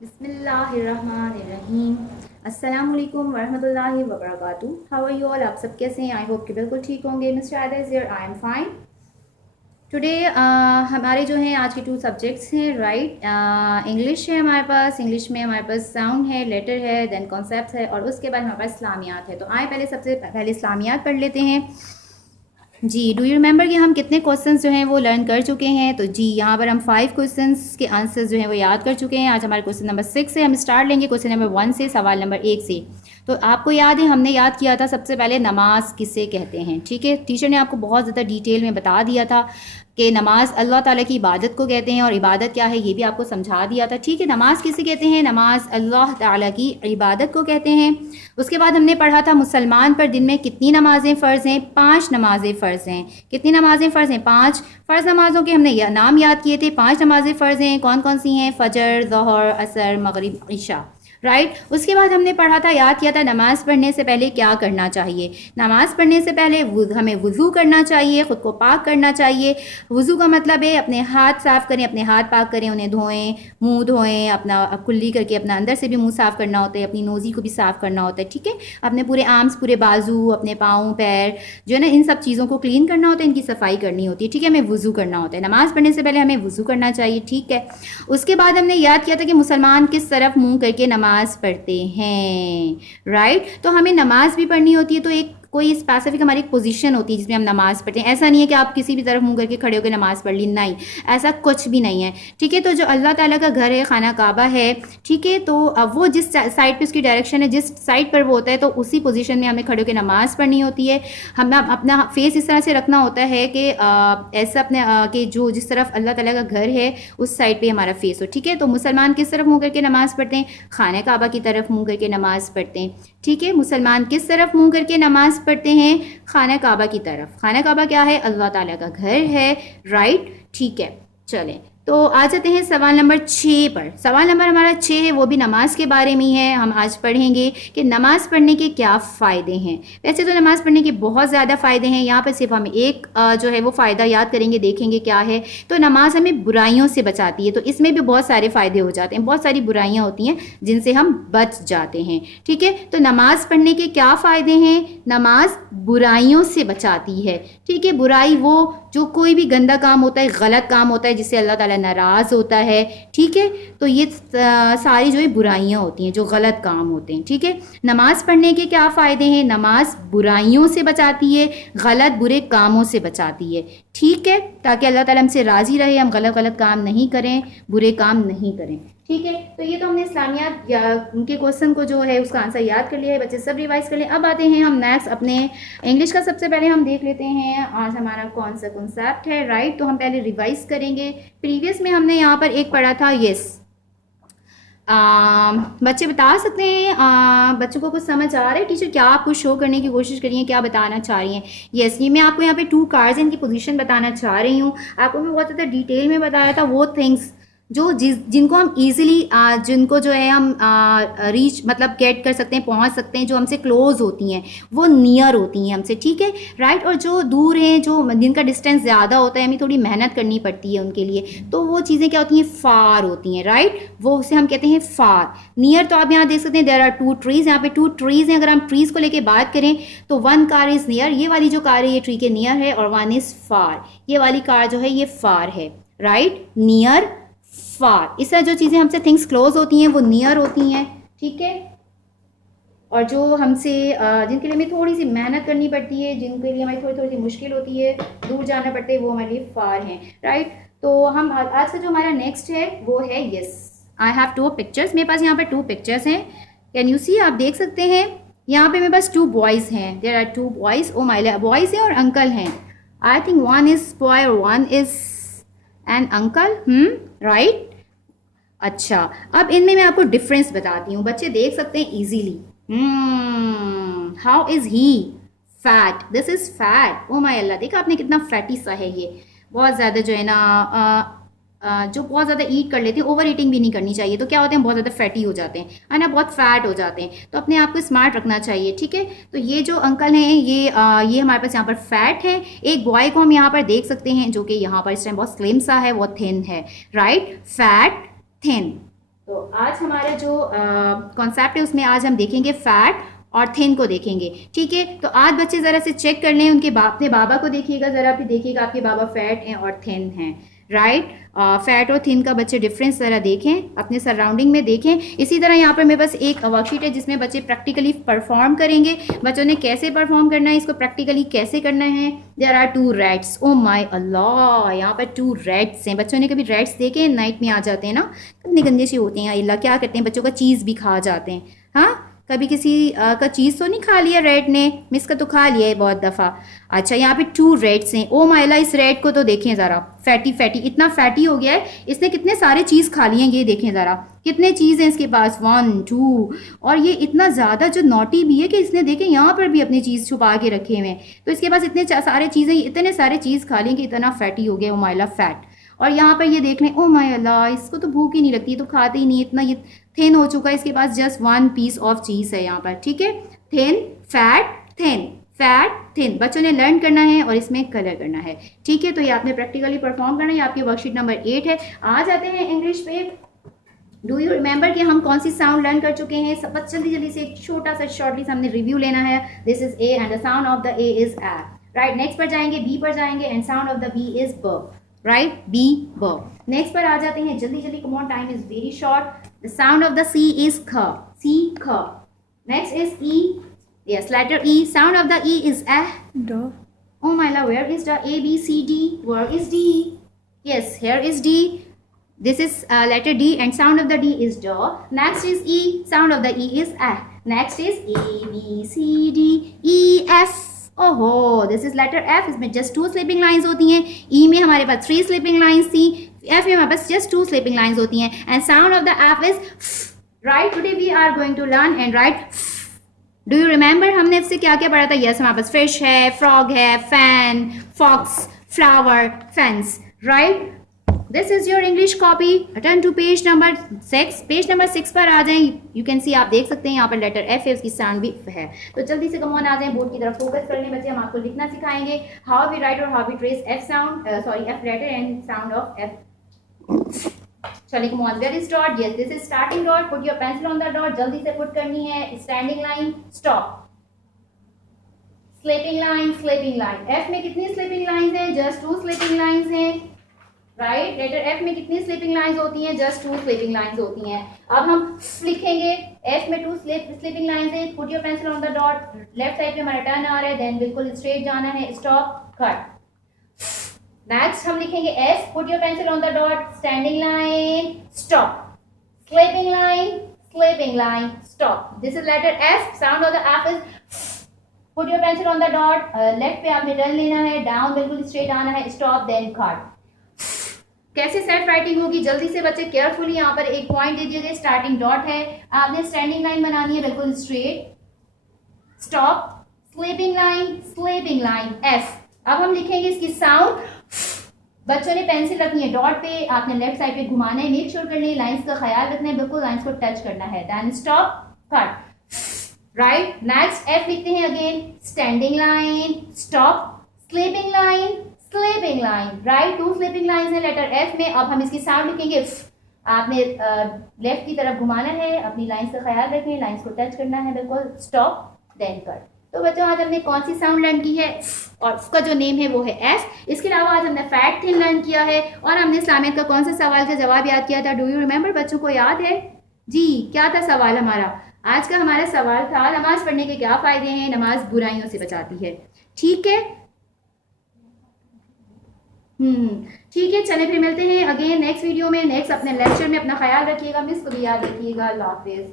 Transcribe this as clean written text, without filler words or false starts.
बिस्मिल्लाहिर्रहमानिर्रहीम। अस्सलामुअलैकुम वरहमतुल्लाहि वबरकातुहू। How are you all? आप सब कैसे हैं? आई होप कि बिल्कुल ठीक होंगे। Mister Adiz here, I am fine. Today हमारे जो हैं आज के 2 सब्जेक्ट्स हैं, राइट। इंग्लिश है हमारे पास। इंग्लिश में हमारे पास साउंड है, लेटर है, देन कॉन्सेप्ट है, और उसके बाद हमारे पास इस्लामियात है। तो आए पहले सबसे पहले इस्लामियात पढ़ लेते हैं। जी, डू यू रिमेंबर कि हम कितने क्वेश्चंस जो हैं वो लर्न कर चुके हैं? तो जी, यहाँ पर हम 5 क्वेश्चंस के आंसर्स जो हैं वो याद कर चुके हैं। आज हमारे क्वेश्चन नंबर 6 से हम स्टार्ट लेंगे, क्वेश्चन नंबर 1 से, सवाल नंबर 1 से। तो आपको याद है, हमने याद किया था सबसे पहले नमाज किसे कहते हैं, ठीक है। टीचर ने आपको बहुत ज़्यादा डिटेल में बता दिया था कि नमाज अल्लाह ताला की इबादत को कहते हैं, और इबादत क्या है ये भी आपको समझा दिया था, ठीक है। नमाज किसे कहते हैं? नमाज अल्लाह ताला की इबादत को कहते हैं। उसके बाद हमने पढ़ा था मुसलमान पर दिन में कितनी नमाजें फ़र्ज़ हैं? 5 नमाजें फ़र्ज़ हैं। कितनी नमाजें फ़र्ज़ हैं? 5। फ़र्ज़ नमाज़ों के हमने नाम याद किए थे। 5 नमाजें फ़र्ज़ हैं। कौन कौन सी हैं? फ़जर, ज़ोहर, असर, मगरिब, इशा, राइट। उसके बाद हमने पढ़ा था, याद किया था, नमाज़ पढ़ने से पहले क्या करना चाहिए। नमाज़ पढ़ने से पहले हमें वज़ू करना चाहिए, ख़ुद को पाक करना चाहिए। वज़ू का मतलब है अपने हाथ साफ़ करें, अपने हाथ पाक करें, उन्हें धोएं, मुंह धोएं, अपना कुल्ली करके अपना अंदर से भी मुंह साफ़ करना होता है, अपनी नोज़ी को भी साफ़ करना होता है, ठीक है। अपने पूरे आर्म्स, पूरे बाजू, अपने पाँव, पैर जो है ना, इन सब चीज़ों को क्लीन करना होता है, इनकी सफाई करनी होती है, ठीक है। हमें वज़ू करना होता है। नमाज़ पढ़ने से पहले हमें वज़ू करना चाहिए, ठीक है। उसके बाद हमने याद किया था कि मुसलमान किस तरफ मुँह करके नमाज़ पढ़ते हैं, राइट। तो हमें नमाज़ भी पढ़नी होती है, तो एक कोई स्पेसिफिक हमारी एक पोजीशन होती है जिसमें हम नमाज़ पढ़ते हैं। ऐसा नहीं है कि आप किसी भी तरफ मुंह करके खड़े होकर नमाज़ पढ़ ली, नहीं, ऐसा कुछ भी नहीं है, ठीक है। तो जो अल्लाह ताला का घर है, खाना काबा है, ठीक है, तो अब वो जिस साइड पे उसकी डायरेक्शन है, जिस साइड पर वो होता है, तो उसी पोजीशन में हमें खड़े होकर नमाज़ पढ़नी होती है। हमें अपना फेस इस तरह से रखना होता है कि ऐसा अपने कि जो जिस तरफ अल्लाह ताला का घर है उस साइड पे हमारा फेस हो, ठीक है। तो मुसलमान किस तरफ मुँह करके नमाज़ पढ़ते हैं? खाना काबा की तरफ मुँह करके नमाज़ पढ़ते हैं, ठीक है। मुसलमान किस तरफ मुँह करके नमाज़ पढ़ते हैं? खाना काबा की तरफ। खाना काबा क्या है? अल्लाह ताला का घर है, राइट, ठीक है। चलें, तो आ जाते हैं सवाल नंबर 6 पर। सवाल नंबर हमारा 6 है, वो भी नमाज के बारे में है। हम आज पढ़ेंगे कि नमाज़ पढ़ने के क्या फ़ायदे हैं। वैसे तो नमाज़ पढ़ने के बहुत ज़्यादा फ़ायदे हैं, यहाँ पर सिर्फ हम एक जो है वो फ़ायदा याद करेंगे, देखेंगे क्या है। तो नमाज हमें बुराइयों से बचाती है, तो इसमें भी बहुत सारे फ़ायदे हो जाते हैं। बहुत सारी बुराइयाँ होती हैं जिनसे हम बच जाते हैं, ठीक है। तो नमाज़ पढ़ने के क्या फ़ायदे हैं? नमाज बुराइयों से बचाती है, ठीक है। बुराई वो जो कोई भी गंदा काम होता है, गलत काम होता है, जिससे अल्लाह ताला नाराज़ होता है, ठीक है। तो ये सारी जो है बुराइयाँ होती हैं, जो गलत काम होते हैं, ठीक है। नमाज़ पढ़ने के क्या फ़ायदे हैं? नमाज बुराइयों से बचाती है, गलत बुरे कामों से बचाती है, ठीक है, ताकि अल्लाह ताला हमसे राज़ी रहे, हम गलत गलत काम नहीं करें, बुरे काम नहीं करें, ठीक है। तो ये तो हमने इस्लामियात या उनके क्वेश्चन को जो है उसका आंसर याद कर लिया है, बच्चे सब रिवाइज कर लें। अब आते हैं हम नेक्स्ट अपने इंग्लिश का। सबसे पहले हम देख लेते हैं आज हमारा कौन सा कॉन्सेप्ट है, राइट। तो हम पहले रिवाइज करेंगे। प्रीवियस में हमने यहाँ पर एक पढ़ा था, यस। बच्चे बता सकते हैं, बच्चों को कुछ समझ आ रहा है? टीचर क्या आपको शो करने की कोशिश करी है, क्या बताना चाह रही हैं? यस, ये मैं आपको यहाँ पे 2 कार्ड्स इनकी पोजीशन बताना चाह रही हूँ। आपको मैं बहुत ज़्यादा डिटेल में बताया था वो थिंग्स जो जिनको हम इजीली जिनको जो है हम रीच मतलब गेट कर सकते हैं, पहुंच सकते हैं, जो हमसे क्लोज होती हैं, वो नियर होती हैं हमसे, ठीक है, राइट। और जो दूर हैं, जो जिनका डिस्टेंस ज़्यादा होता है, हमें थोड़ी मेहनत करनी पड़ती है उनके लिए, तो वो चीज़ें क्या होती हैं? फार होती हैं, राइट। वो उसे हम कहते हैं फार। नियर तो आप यहाँ देख सकते हैं, देयर आर 2 ट्रीज़, यहाँ पे 2 ट्रीज़ हैं। अगर हम ट्रीज़ को लेके बात करें तो 1 कार इज़ नियर, ये वाली जो कार है ये ट्री के नियर है, और 1 इज़ फार, ये वाली कार जो है ये फार है, राइट। नियर, फार, इस तरह जो चीज़ें हमसे थिंग्स क्लोज होती हैं वो नियर होती हैं, ठीक है। और जो हमसे जिनके लिए हमें थोड़ी सी मेहनत करनी पड़ती है, जिनके लिए हमारी थोड़ी थोड़ी सी मुश्किल होती है, दूर जाना पड़ता है, वो हमारे लिए फार हैं, राइट। तो हम आज का जो हमारा नेक्स्ट है वो है यस। आई हैव 2 पिक्चर्स, मेरे पास यहाँ पर 2 पिक्चर्स हैं, कैन यू सी? आप देख सकते हैं यहाँ पे मेरे पास 2 बॉयज़ हैं, there are 2 boys. Oh my, boys हैं और अंकल हैं। आई थिंक 1 इज़ बॉय और 1 इज़ एन अंकल, राइट। अच्छा, अब इनमें मैं आपको डिफरेंस बताती हूँ, बच्चे देख सकते हैं easily. How is he fat? This is fat. Oh my Allah, देखा आपने कितना फैटी सा है ये, बहुत ज़्यादा जो है ना जो बहुत ज़्यादा ईट कर लेते हैं, ओवर ईटिंग भी नहीं करनी चाहिए, तो क्या होते हैं? बहुत ज़्यादा फैटी हो जाते हैं, है ना, बहुत फैट हो जाते हैं। तो अपने आप को स्मार्ट रखना चाहिए, ठीक है। तो ये जो अंकल हैं ये हमारे पास यहाँ पर फैट है। एक बॉय को हम यहाँ पर देख सकते हैं जो कि यहाँ पर इस टाइम बहुत स्लिम सा है, बहुत थिन है, राइट। फैट, थिन, तो आज हमारा जो कॉन्सेप्ट है उसमें आज हम देखेंगे फैट और थिन को देखेंगे, ठीक है। तो आज बच्चे ज़रा से चेक कर लें, उनके अपने बाबा को देखिएगा, ज़रा भी देखिएगा आपके बाबा फैट हैं और थिन हैं, राइट। फैट और थिन का बच्चे डिफरेंस ज़रा देखें, अपने सराउंडिंग में देखें। इसी तरह यहाँ पर मेरे पास एक वर्कशीट है जिसमें बच्चे प्रैक्टिकली परफॉर्म करेंगे। बच्चों ने कैसे परफॉर्म करना है, इसको प्रैक्टिकली कैसे करना है। There are 2 rats, oh my Allah, यहाँ पर 2 रैट्स हैं। बच्चों ने कभी रैट्स देखे? नाइट में आ जाते हैं ना, कितने गंदे से होते हैं, अल्लाह क्या करते हैं, बच्चों का चीज़ भी खा जाते हैं। हाँ, कभी किसी का चीज़ तो नहीं खा लिया रेड ने, मिस का तो खा लिया है बहुत दफ़ा। अच्छा, यहाँ पे 2 रेड्स हैं। ओ माइला, इस रेड को तो देखें ज़रा, फैटी फैटी, इतना फैटी हो गया है, इसने कितने सारे चीज़ खा लिए हैं। ये देखें ज़रा कितने चीज़ हैं इसके पास, 1 2, और ये इतना ज़्यादा जो नोटी भी है कि इसने देखें यहाँ पर भी अपनी चीज़ छुपा के रखे हुए हैं। तो इसके पास इतने सारे चीज़ें, इतने सारे चीज़ खा लिए कि इतना फैटी हो गया। ओ माइला फैट। और यहाँ पर ये देख लें, ओ माय अल्लाह, इसको तो भूख ही नहीं लगती, तो खाते ही नहीं, इतना ये थिन हो चुका है। इसके पास जस्ट 1 पीस ऑफ चीज़ है यहाँ पर, ठीक है। Thin, fat, thin, fat, thin, बच्चों ने लर्न करना है और इसमें कलर करना है, ठीक है। तो ये आपने प्रैक्टिकली परफॉर्म करना है। आपकी वर्कशीट नंबर 8 है। आ जाते हैं इंग्लिश पे। डू यू रिमेंबर कि हम कौन सी साउंड लर्न कर चुके हैं? सब जल्दी जल्दी से एक छोटा सा शॉर्टली हमने रिव्यू लेना है। This is A and the sound of the A is A, right. Next पर जाएंगे, बी पर जाएंगे and sound of the B is ब, राइट, बी ब। नेक्स्ट पर आ जाते हैं जल्दी जल्दी, come on, time is very short. The sound of the C is ख, सी ख। Next is E, yes, letter E. Sound of the E is a. D. Oh my love, where is the A, B, C, D? Where is D? Yes, here is D. This is letter D and sound of the D is D. Next is E. Sound of the E is A. Next is A, B, C, D, E, F. ओहो, this is letter F. इसमें just 2 sleeping lines होती हैं। E में हमारे पास 3 sleeping lines थी। F में हमारे पास just 2 sleeping lines होती हैं। And sound of the F is right. Today we are going to learn and write. Do you remember हमने इससे क्या क्या पढ़ा था? यस, हमारे पास फिश है, फ्रॉग है, fan, fox, flower, fence, right. This is your English copy. Turn to page number 6। Page number 6 पर आ जाएं। यू कैन सी, आप देख सकते हैं यहाँ पर लेटर F है, उसकी साउंड भी है। तो जल्दी से कम ऑन आ जाएं, बोर्ड की तरफ फोकस कर लें बच्चे। हम आपको लिखना सिखाएंगे, हाउ वी राइट और how we trace F sound, sorry F letter and sound of F। चलिए, come on, where is dot? Yes, this is starting dot. Put your pencil on the dot, जल्दी से put करनी है। Standing line, stop, sleeping line, sleeping line. F में कितनी sleeping lines हैं? Just 2 sleeping lines हैं, right. Letter F में कितनी स्लीपिंग लाइंस होती हैं? जस्ट 2 स्लीपिंग लाइंस होती हैं। अब हम लिखेंगे, F में 2 स्लीपिंग लाइंस हैं। Put your pencil on the dot, left side पे हमारा टर्न आ रहा है, देन बिल्कुल स्ट्रेट जाना है, स्टॉप, कट। नेक्स्ट हम लिखेंगे S, put your pencil on the dot, standing line, stop, sleeping line, stop. This is letter F। Sound of the F is put your pencil on the dot, left पे आपने turn लेना है, down बिल्कुल straight आना है, stop, then cut. कैसे set writing होगी? जल्दी से बच्चे केयरफुली, यहाँ पर एक पॉइंट दे दिया गया, स्टार्टिंग डॉट है, आपने स्टैंडिंग लाइन बनानी है बिल्कुल straight, stop, sleeping line, F। अब हम लिखेंगे इसकी साउंड। बच्चों ने पेंसिल रखनी है डॉट पे, आपने लेफ्ट साइड पे घुमाना है, मेक श्योर करनी है, लाइंस का ख्याल रखना है, बिल्कुल लाइंस को टच करना है, then stop, cut, right. Next F लिखते हैं again, standing line, stop, sleeping line, right. 2 sleeping lines है लेटर F में। अब हम इसकी साउंड लिखेंगे, आपने लेफ्ट की तरफ घुमाना है, अपनी लाइंस का ख्याल रखें, लाइंस को टच करना है, बिल्कुल स्टॉप, देन कट। तो बच्चों, आज हमने कौन सी साउंड लर्न की है? और उसका जो नेम है वो है F। इसके अलावा आज हमने फैट थिन लर्न किया है और हमने इस्लामियत का कौन सा सवाल का जवाब याद किया था? Do you remember? बच्चों को याद है जी? क्या था सवाल हमारा? आज का हमारा सवाल था, नमाज पढ़ने के क्या फ़ायदे हैं? नमाज बुराइयों से बचाती है, ठीक है। ठीक है, चले फिर मिलते हैं अगेन नेक्स्ट वीडियो में, नेक्स्ट अपने लेक्चर में। अपना ख्याल रखिएगा, मिस को भी याद रखिएगा। अल्लाह हाफिज़।